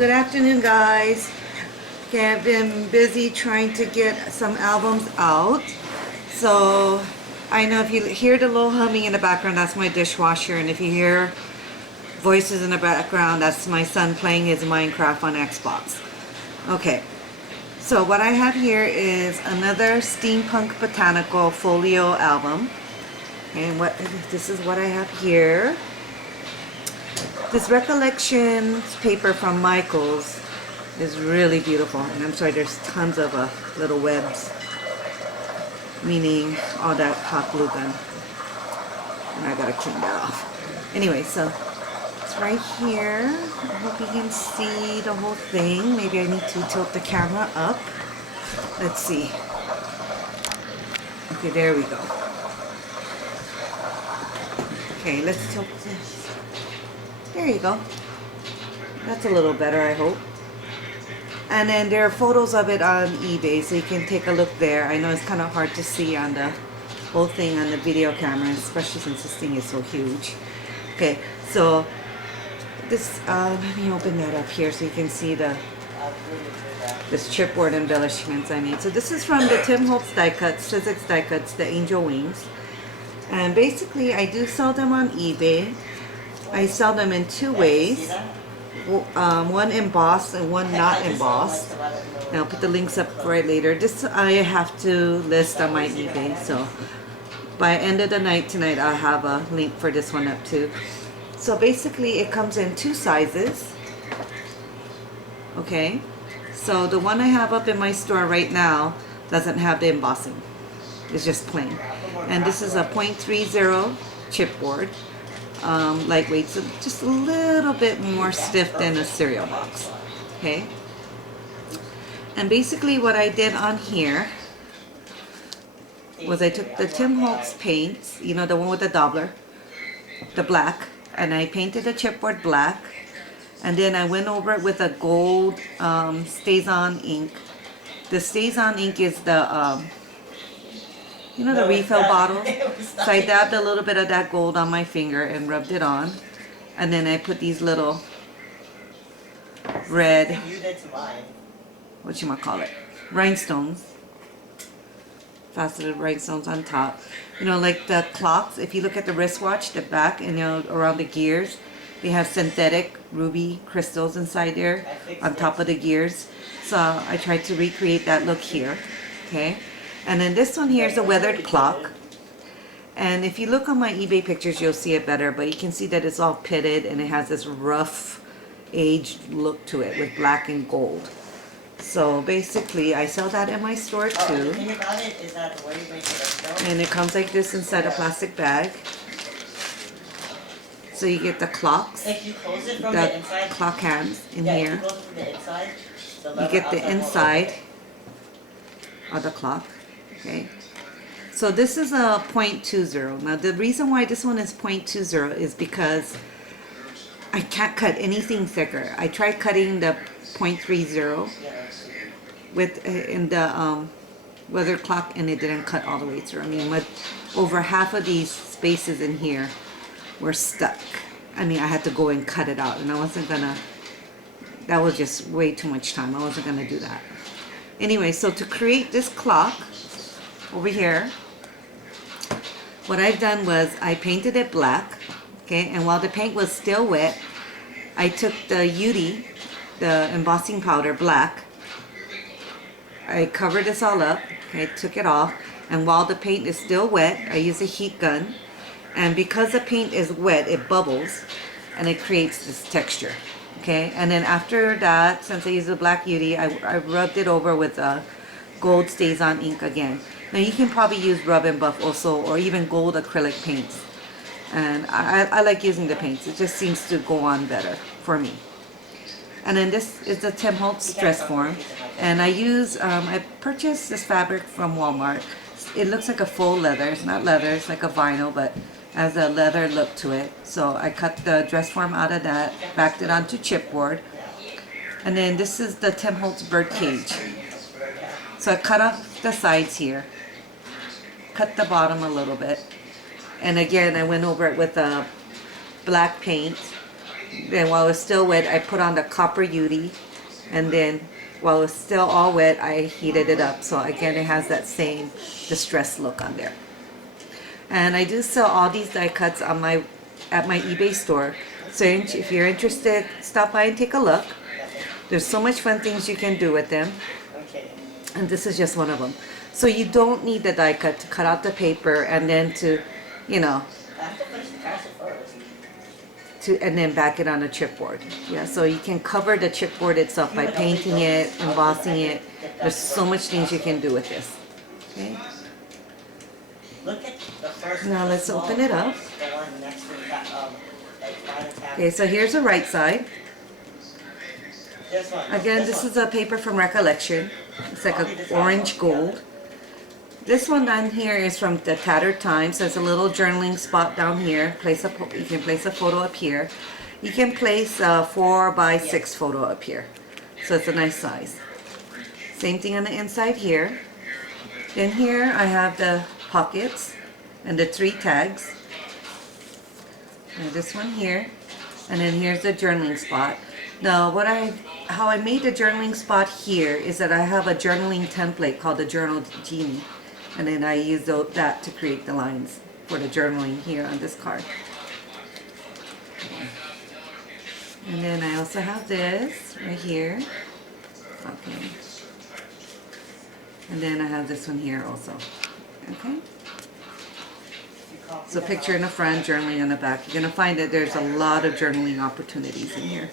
Good afternoon, guys. Okay, I've been busy trying to get some albums out. So I know if you hear the little humming in the background, that's my dishwasher, and if you hear voices in the background, that's my son playing his Minecraft on Xbox. Okay, so what I have here is another steampunk botanical folio album, and this is what I have here. This recollections paper from Michael's is really beautiful, and I'm sorry, there's tons of little webs, meaning all that hot glue gun, and I gotta clean that off. Anyway, so it's right here. I hope you can see the whole thing. Maybe I need to tilt the camera up. Let's see. Okay, there we go. Okay, let's tilt this. There you go. That's a little better, I hope. And then there are photos of it on eBay, so you can take a look there. I know it's kind of hard to see on the whole thing on the video camera, especially since this thing is so huge. Okay, so this, let me open that up here so you can see this chipboard embellishments I made. So this is from the Tim Holtz die cuts, Physics die cuts, the Angel Wings. And basically, I do sell them on eBay. I sell them in two ways. One embossed and one not embossed. And I'll put the links up for it later. This I have to list on my eBay, so by end of the night tonight I'll have a link for this one up too. So basically it comes in two sizes. Okay, so the one I have up in my store right now doesn't have the embossing. It's just plain. And this is a 0.30 chipboard. Lightweight, so just a little bit more stiff than a cereal box. Okay, and basically what I did on here was I took the Tim Holtz paints, you know, the one with the daubler, the black, and I painted the chipboard black, and then I went over it with a gold StazOn ink. The StazOn ink is the you know, the refill bottle. So I dabbed a little bit of that gold on my finger and rubbed it on. And then I put these little red, rhinestones, faceted rhinestones on top. You know, like the clocks, if you look at the wristwatch, the back, and you know, around the gears, they have synthetic ruby crystals inside there on top of the gears. So I tried to recreate that look here. Okay. And then this one here is a weathered clock. And if you look on my eBay pictures, you'll see it better. But you can see that it's all pitted and it has this rough, aged look to it with black and gold. So basically, I sell that in my store too. And it comes like this inside a plastic bag. So you get the clocks, the clock hands in here. You get the inside of the clock. Okay, so this is a 0.20. Now the reason why this one is 0.20 is because I can't cut anything thicker. I tried cutting the 0.30 with in the weather clock, and it didn't cut all the way through. I mean, over half of these spaces in here were stuck. I mean, I had to go and cut it out, and I wasn't gonna. That was just way too much time. I wasn't gonna do that. Anyway, so to create this clock over here, what I've done was I painted it black, okay, and while the paint was still wet, I took the UD, the embossing powder, black. I covered this all up, okay, took it off, and while the paint is still wet, I use a heat gun, and because the paint is wet, it bubbles, and it creates this texture. Okay, and then after that, since I used the black UD, I rubbed it over with a gold StazOn ink again. Now you can probably use rub and buff also, or even gold acrylic paints. And I like using the paints. It just seems to go on better for me. And then this is the Tim Holtz dress form. And I purchased this fabric from Walmart. It looks like a faux leather. It's not leather, it's like a vinyl, but has a leather look to it. So I cut the dress form out of that, backed it onto chipboard. And then this is the Tim Holtz bird cage. So I cut off the sides here, cut the bottom a little bit, and again I went over it with a black paint Then while it's still wet, I put on the copper UD, and then while it's still all wet, I heated it up. So again, it has that same distressed look on there. And I do sell all these die cuts on at my eBay store. So if you're interested, stop by and take a look. There's so much fun things you can do with them. And this is just one of them. So you don't need the die cut to cut out the paper and then to, you know, and then back it on a chipboard. Yeah, so you can cover the chipboard itself by painting it, embossing it. There's so much things you can do with this. Okay. Now let's open it up. Okay, so here's the right side. Again, this is a paper from Recollection. It's like an orange gold. This one down here is from the Tattered Times. There's a little journaling spot down here. You can place a photo up here. You can place a 4x6 photo up here. So it's a nice size. Same thing on the inside here. Then here I have the pockets and the 3 tags. And this one here. And then here's the journaling spot. Now how I made the journaling spot here is that I have a journaling template called the Journal Genie. And then I use that to create the lines for the journaling here on this card. And then I also have this right here. Okay. And then I have this one here also. Okay. So picture in the front, journaling in the back. You're going to find that there's a lot of journaling opportunities in here.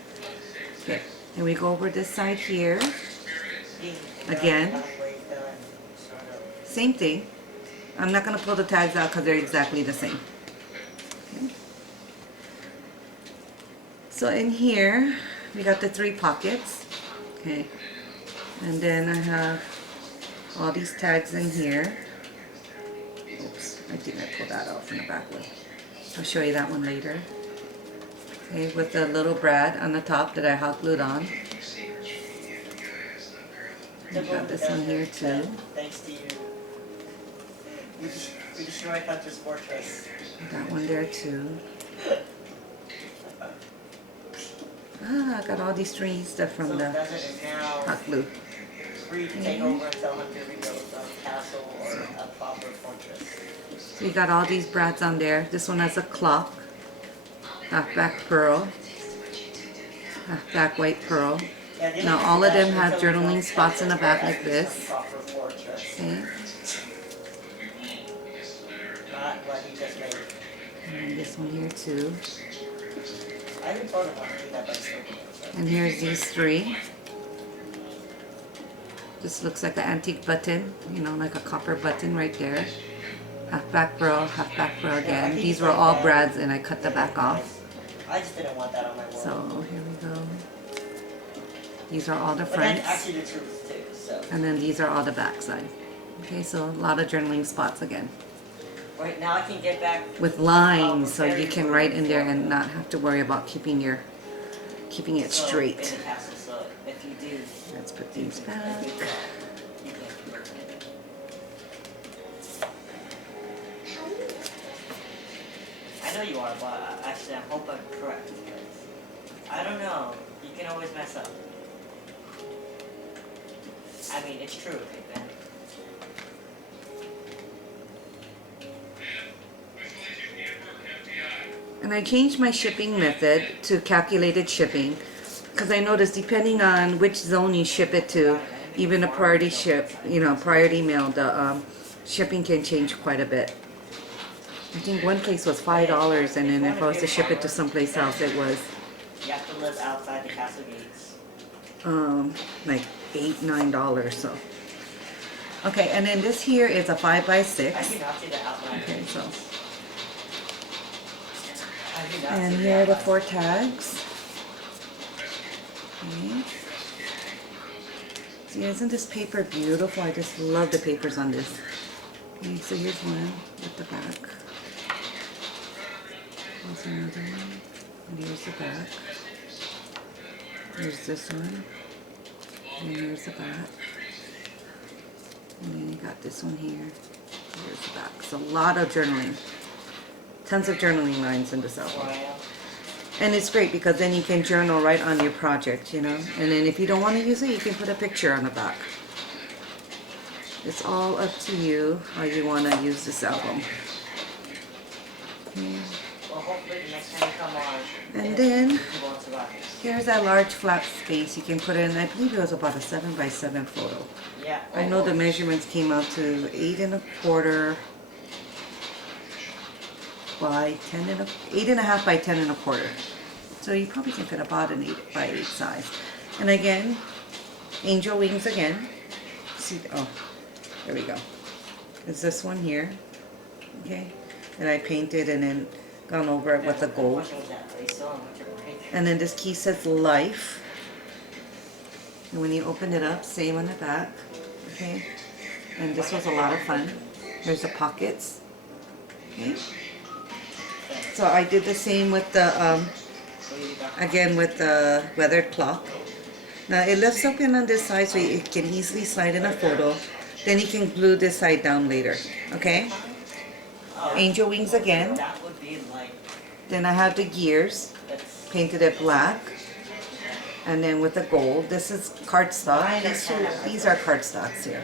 Okay. And we go over this side here. Again. Same thing. I'm not going to pull the tags out because they're exactly the same. Okay. So in here, we got the 3 pockets. Okay. And then I have all these tags in here. Oops, I think I pulled that out from the back one. I'll show you that one later. Okay, with the little brad on the top that I hot glued on. I got this one here too. Thanks to you. We destroyed Hunter's Fortress. That one there too. I got all these string stuff from the hot glue. Free to take over until Hunter rebuilds a castle or a proper fortress. So you got all these brads on there. This one has a clock. Half back pearl. Half back white pearl. Now all of them have journaling spots in the back like this. Okay. And this one here too. And here's these 3. This looks like an antique button, you know, like a copper button right there. Half back pearl, half back pearl again. These were all brads and I cut the back off. I just didn't want that on my wall. So here we go. These are all the fronts. Actually the truth too, so. And then these are all the back side. Okay, so a lot of journaling spots again. Right now I can get back with lines, so you can write in there and not have to worry about keeping it straight. Let's put these back. I know you are, but actually I hope I'm correct. I don't know. You can always mess up. I mean, it's true, man. And I changed my shipping method to calculated shipping because I noticed depending on which zone you ship it to, even a priority ship, you know, priority mail, the shipping can change quite a bit. I think one place was $5, and then if I was to ship it to someplace else, it was you have to live outside the castle gates. Like $8, $9. So okay, and then this here is a 5x6. I do not see the outline. Okay, so. And here are the 4 tags. Okay. See, isn't this paper beautiful? I just love the papers on this. Okay, so here's one with the back. Here's another one. And here's the back. Here's this one. And here's the back. And then you got this one here. Here's the back. So a lot of journaling. Tons of journaling lines in this album. And it's great because then you can journal right on your project, you know. And then if you don't want to use it, you can put a picture on the back. It's all up to you how you want to use this album. Okay. Well, hopefully the next time you come on, And then you won't survive. here's that large flat space you can put in. I believe it was about a 7x7 photo. Yeah. I know the measurements came out to 8 1/4 by 8.5 by 10 1/4. So you probably can fit about an 8x8 size. And again, angel wings again. See, oh, there we go. It's this one here, okay? And I painted and then gone over it with the gold. And then this key says life. And when you open it up, same on the back, okay? And this was a lot of fun. There's the pockets, okay? So I did the same with the, again with the weathered clock. Now it lifts open on this side so it can easily slide in a photo. Then you can glue this side down later, okay? Angel wings again. Then I have the gears, painted it black. And then with the gold, this is cardstock. These are cardstocks here.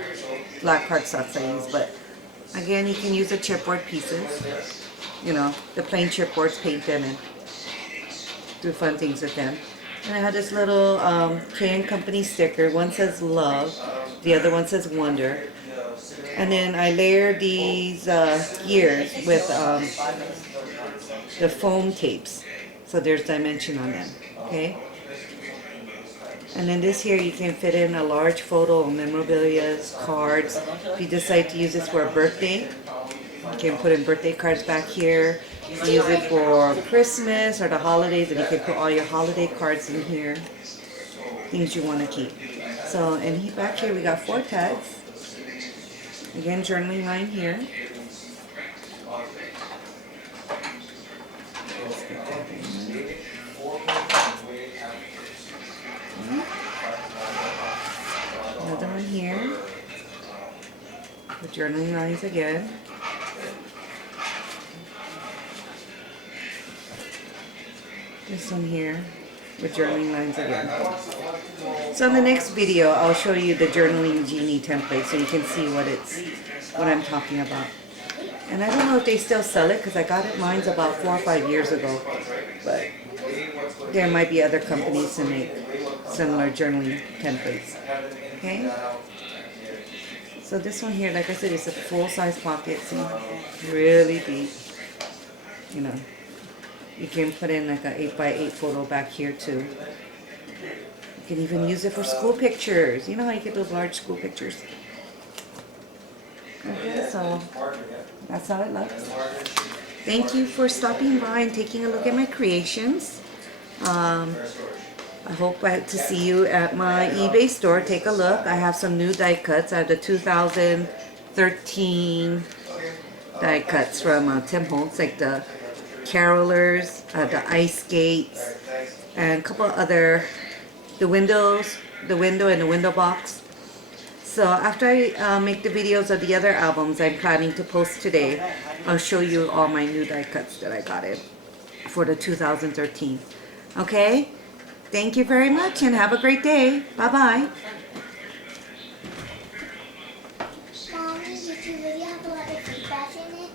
Black cardstocks I use, but again you can use the chipboard pieces. You know, the plain chipboards, paint them and do fun things with them. And I had this little Crayon Company sticker. One says love, the other one says wonder. And then I layered these gears with the foam tapes. So there's dimension on them, okay? And then this here you can fit in a large photo, memorabilia, cards. If you decide to use this for a birthday, you can put in birthday cards back here. Use it for Christmas or the holidays, and you can put all your holiday cards in here. Things you want to keep. So, and back here we got 4 tags. Again, journaling line here. Another one here. The journaling lines again. This one here with journaling lines again. So in the next video, I'll show you the journaling genie template so you can see what I'm talking about. And I don't know if they still sell it because I got it mine's about 4 or 5 years ago. But there might be other companies to make similar journaling templates. Okay? So this one here, like I said, it's a full-size pocket. See, really deep. You know. You can put in like an 8x8 photo back here too. You can even use it for school pictures. You know how you get those large school pictures? Okay, so that's how it looks. Thank you for stopping by and taking a look at my creations. I hope to see you at my eBay store. Take a look. I have some new die cuts. I have the 2013 die cuts from Tim Holtz, like the carolers, the ice skates, and a couple other, the window and the window box. So after I make the videos of the other albums I'm planning to post today, I'll show you all my new die cuts that I got in for the 2013. Okay? Thank you very much and have a great day. Bye-bye. Mommy, did you really have a lot of feedback in it?